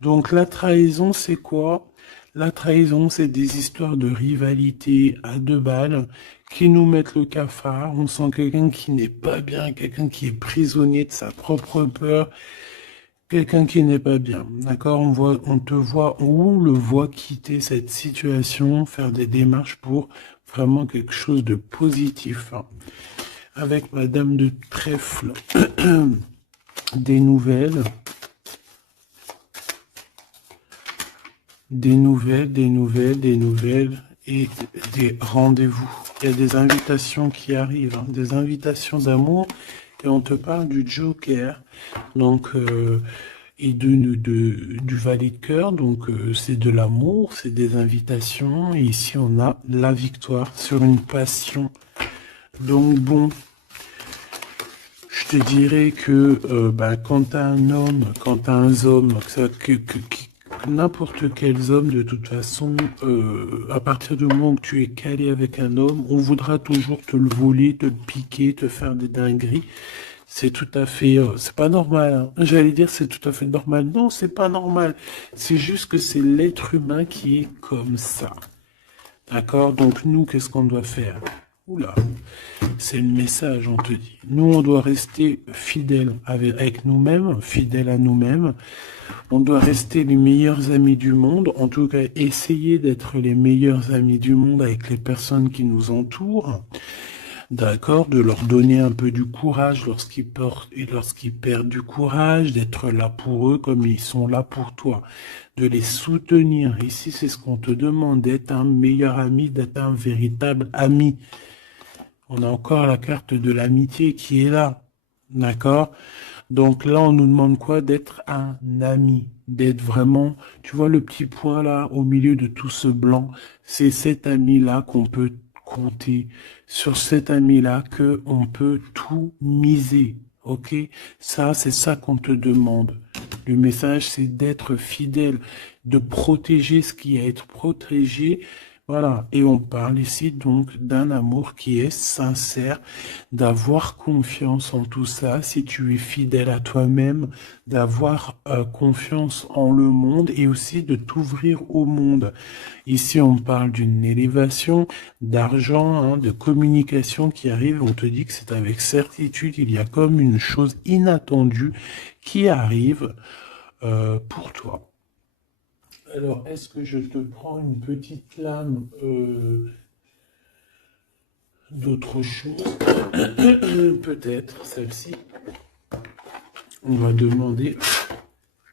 Donc la trahison, c'est quoi? La trahison, c'est des histoires de rivalité à deux balles qui nous mettent le cafard. On sent quelqu'un qui n'est pas bien, quelqu'un qui est prisonnier de sa propre peur, quelqu'un qui n'est pas bien. D'accord? On le voit quitter cette situation, faire des démarches pour vraiment quelque chose de positif. Avec Madame de Trèfle, des nouvelles. Des nouvelles et des rendez-vous. Il y a des invitations qui arrivent, hein, des invitations d'amour et on te parle du Joker, donc et du valet de cœur, donc c'est de l'amour, c'est des invitations et ici on a la victoire sur une passion. Donc bon, je te dirais que quand t'as un homme, quand t'as un homme, n'importe quel homme, de toute façon, à partir du moment où tu es calé avec un homme, on voudra toujours te le voler, te le piquer, te faire des dingueries. C'est tout à fait, c'est pas normal, hein. J'allais dire c'est tout à fait normal. Non, c'est pas normal. C'est juste que c'est l'être humain qui est comme ça. D'accord? Donc nous, qu'est-ce qu'on doit faire? Oula, c'est le message, on te dit. Nous, on doit rester fidèles avec nous-mêmes, fidèles à nous-mêmes. On doit rester les meilleurs amis du monde, en tout cas essayer d'être les meilleurs amis du monde avec les personnes qui nous entourent. D'accord, de leur donner un peu du courage lorsqu'ils perdent du courage, d'être là pour eux comme ils sont là pour toi, de les soutenir. Ici, c'est ce qu'on te demande, d'être un meilleur ami, d'être un véritable ami. On a encore la carte de l'amitié qui est là. D'accord? Donc là, on nous demande quoi? D'être un ami. D'être vraiment, tu vois le petit point là, au milieu de tout ce blanc. C'est cet ami-là qu'on peut compter. Sur cet ami-là que on peut tout miser. Ok? Ça, c'est ça qu'on te demande. Le message, c'est d'être fidèle, de protéger ce qui est à être protégé. Voilà. Et on parle ici donc d'un amour qui est sincère, d'avoir confiance en tout ça, si tu es fidèle à toi-même, d'avoir confiance en le monde et aussi de t'ouvrir au monde. Ici, on parle d'une élévation, d'argent, hein, de communication qui arrive. On te dit que c'est avec certitude, il y a comme une chose inattendue qui arrive pour toi. Alors, est-ce que je te prends une petite lame d'autre chose? Peut-être celle-ci. On va demander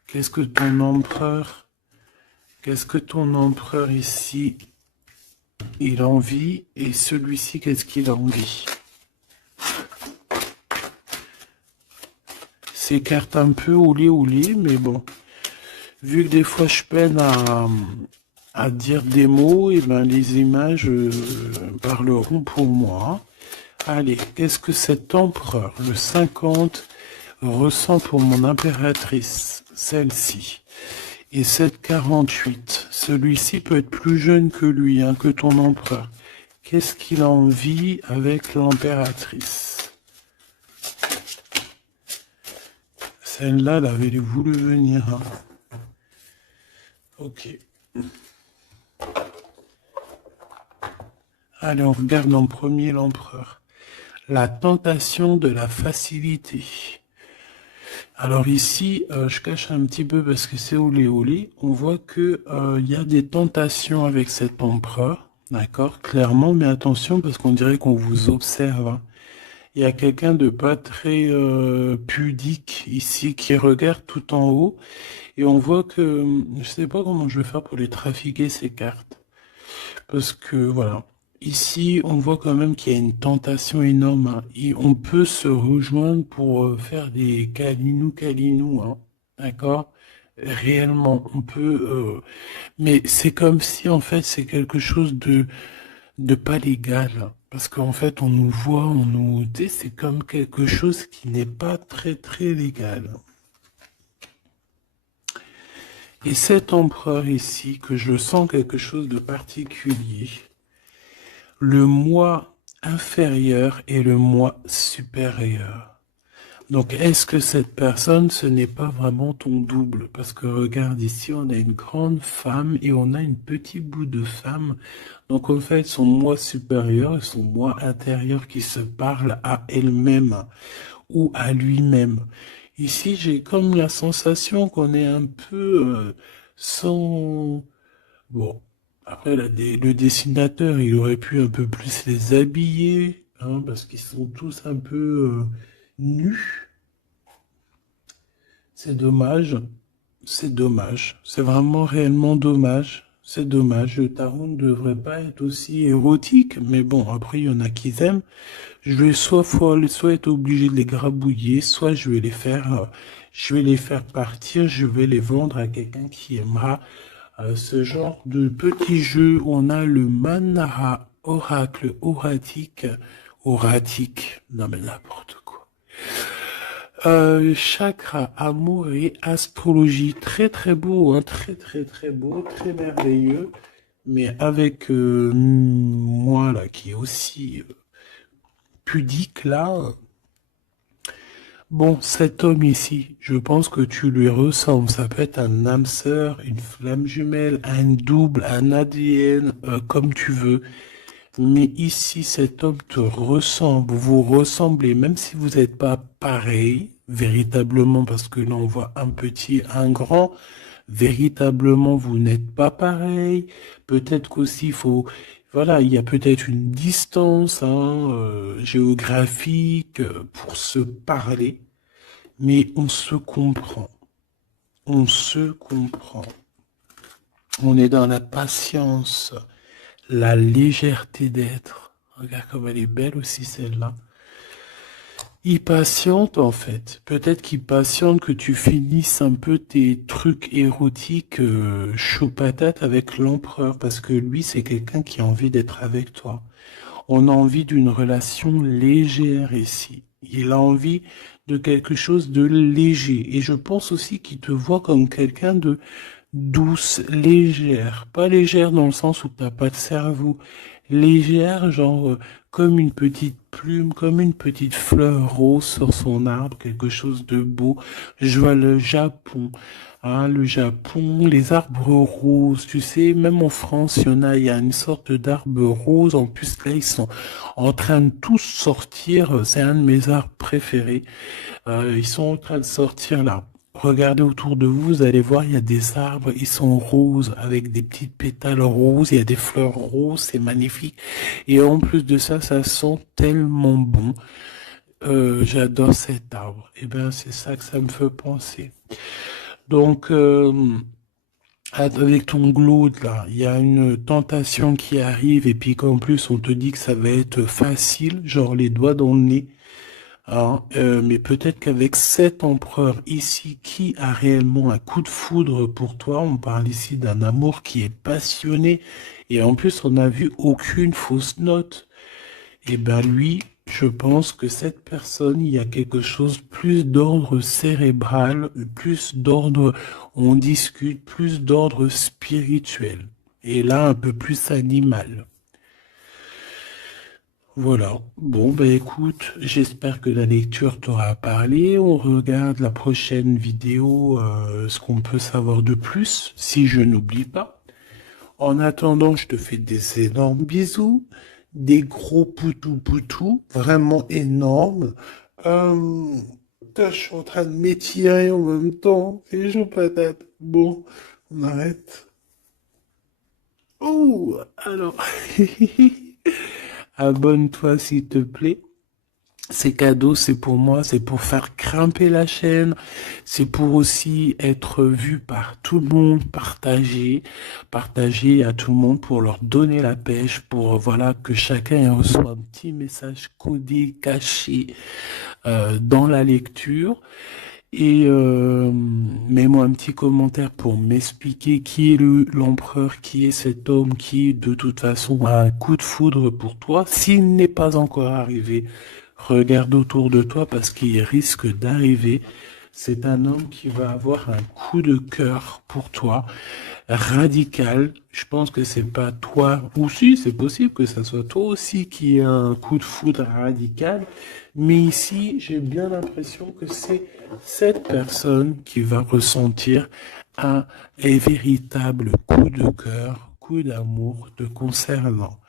qu'est-ce que ton empereur, qu'est-ce que ton empereur ici, il envie, et celui-ci, qu'est-ce qu'il envie? Ces cartes un peu oulé, mais bon. Vu que des fois je peine à dire des mots, et ben les images parleront pour moi. Allez, qu'est-ce que cet empereur, le 50, ressent pour mon impératrice, celle-ci? Et cette 48, celui-ci peut être plus jeune que lui, hein, que ton empereur. Qu'est-ce qu'il a envie avec l'impératrice? Celle-là, elle avait voulu venir. Hein. Ok. Allez, on regarde en premier l'empereur. La tentation de la facilité. Alors ici, je cache un petit peu parce que c'est olé. On voit que il y a des tentations avec cet empereur, d'accord, clairement, mais attention parce qu'on dirait qu'on vous observe. Hein. Il y a quelqu'un de pas très pudique ici qui regarde tout en haut et on voit que je sais pas comment je vais faire pour les trafiquer ces cartes. Parce que voilà, ici on voit quand même qu'il y a une tentation énorme. Hein, et on peut se rejoindre pour faire des câlinous, hein, d'accord? Réellement, on peut, mais c'est comme si en fait c'est quelque chose de pas légal. Parce qu'en fait on nous voit, on nous, tu sais, c'est comme quelque chose qui n'est pas très très légal. Et cet empereur ici, que je sens quelque chose de particulier. Le moi inférieur et le moi supérieur. Donc, est-ce que cette personne, ce n'est pas vraiment ton double? Parce que regarde ici, on a une grande femme et on a une petite bout de femme. Donc, en fait, son moi supérieur et son moi intérieur qui se parlent à elle-même ou à lui-même. Ici, j'ai comme la sensation qu'on est un peu sans... Bon, après, le dessinateur, il aurait pu un peu plus les habiller, hein, parce qu'ils sont tous un peu nus. C'est dommage. C'est dommage. C'est vraiment réellement dommage. C'est dommage. Le tarot ne devrait pas être aussi érotique, mais bon, après, il y en a qui aiment. Je vais soit être obligé de les grabouiller, soit je vais les faire partir, je vais les vendre à quelqu'un qui aimera ce genre de petit jeu. On a le Manara Oracle Oratique, non mais n'importe quoi. Chakra, amour et astrologie, très très beau, hein, très très très beau, très merveilleux, mais avec moi là qui est aussi pudique là. Bon, cet homme ici, je pense que tu lui ressembles. Ça peut être un âme sœur, une flamme jumelle, un double, un ADN, comme tu veux. Mais ici, cet homme te ressemble, vous ressemblez, même si vous n'êtes pas pareil, véritablement, parce que là, on voit un petit, un grand, véritablement, vous n'êtes pas pareil. Peut-être qu'aussi, il faut, voilà, il y a peut-être une distance, hein, géographique pour se parler, mais on se comprend. On se comprend. On est dans la patience. La légèreté d'être. Regarde comme elle est belle aussi celle-là. Il patiente en fait. Peut-être qu'il patiente que tu finisses un peu tes trucs érotiques chaud patate avec l'empereur. Parce que lui c'est quelqu'un qui a envie d'être avec toi. On a envie d'une relation légère ici. Il a envie de quelque chose de léger. Et je pense aussi qu'il te voit comme quelqu'un de douce, légère. Pas légère dans le sens où t'as pas de cerveau. Légère, genre comme une petite plume, comme une petite fleur rose sur son arbre, quelque chose de beau. Je vois le Japon. Hein, le Japon, les arbres roses, tu sais, même en France, il y a une sorte d'arbre rose. En plus, là, ils sont en train de tous sortir. C'est un de mes arbres préférés. Ils sont en train de sortir là. Regardez autour de vous, vous allez voir, il y a des arbres, ils sont roses, avec des petites pétales roses, il y a des fleurs roses, c'est magnifique. Et en plus de ça, ça sent tellement bon. J'adore cet arbre. Et ben, c'est ça que ça me fait penser. Donc, avec ton glaude là, il y a une tentation qui arrive et puis qu'en plus on te dit que ça va être facile, genre les doigts dans le nez. Alors, mais peut-être qu'avec cet empereur ici qui a réellement un coup de foudre pour toi, on parle ici d'un amour qui est passionné et en plus on n'a vu aucune fausse note. Et ben lui, je pense que cette personne, il y a quelque chose plus d'ordre cérébral, plus d'ordre, on discute, plus d'ordre spirituel. Et là, un peu plus animal. Voilà. Bon, ben écoute, j'espère que la lecture t'aura parlé. On regarde la prochaine vidéo, ce qu'on peut savoir de plus, si je n'oublie pas. En attendant, je te fais des énormes bisous, des gros poutous, vraiment énormes. Euh, putain, je suis en train de m'étirer en même temps. C'est chaud patate. Bon, on arrête. Oh, alors, abonne-toi s'il te plaît. Ces cadeaux, c'est pour moi, c'est pour faire grimper la chaîne, c'est pour aussi être vu par tout le monde, partager à tout le monde pour leur donner la pêche, pour voilà que chacun reçoit un petit message codé, caché dans la lecture. Et mets-moi un petit commentaire pour m'expliquer qui est l'empereur, qui est cet homme qui, de toute façon, a un coup de foudre pour toi. S'il n'est pas encore arrivé, regarde autour de toi parce qu'il risque d'arriver. C'est un homme qui va avoir un coup de cœur pour toi, radical. Je pense que c'est pas toi, ou si, c'est possible que ça soit toi aussi qui ait un coup de foudre radical. Mais ici, j'ai bien l'impression que c'est cette personne qui va ressentir un véritable coup de cœur, coup d'amour te concernant.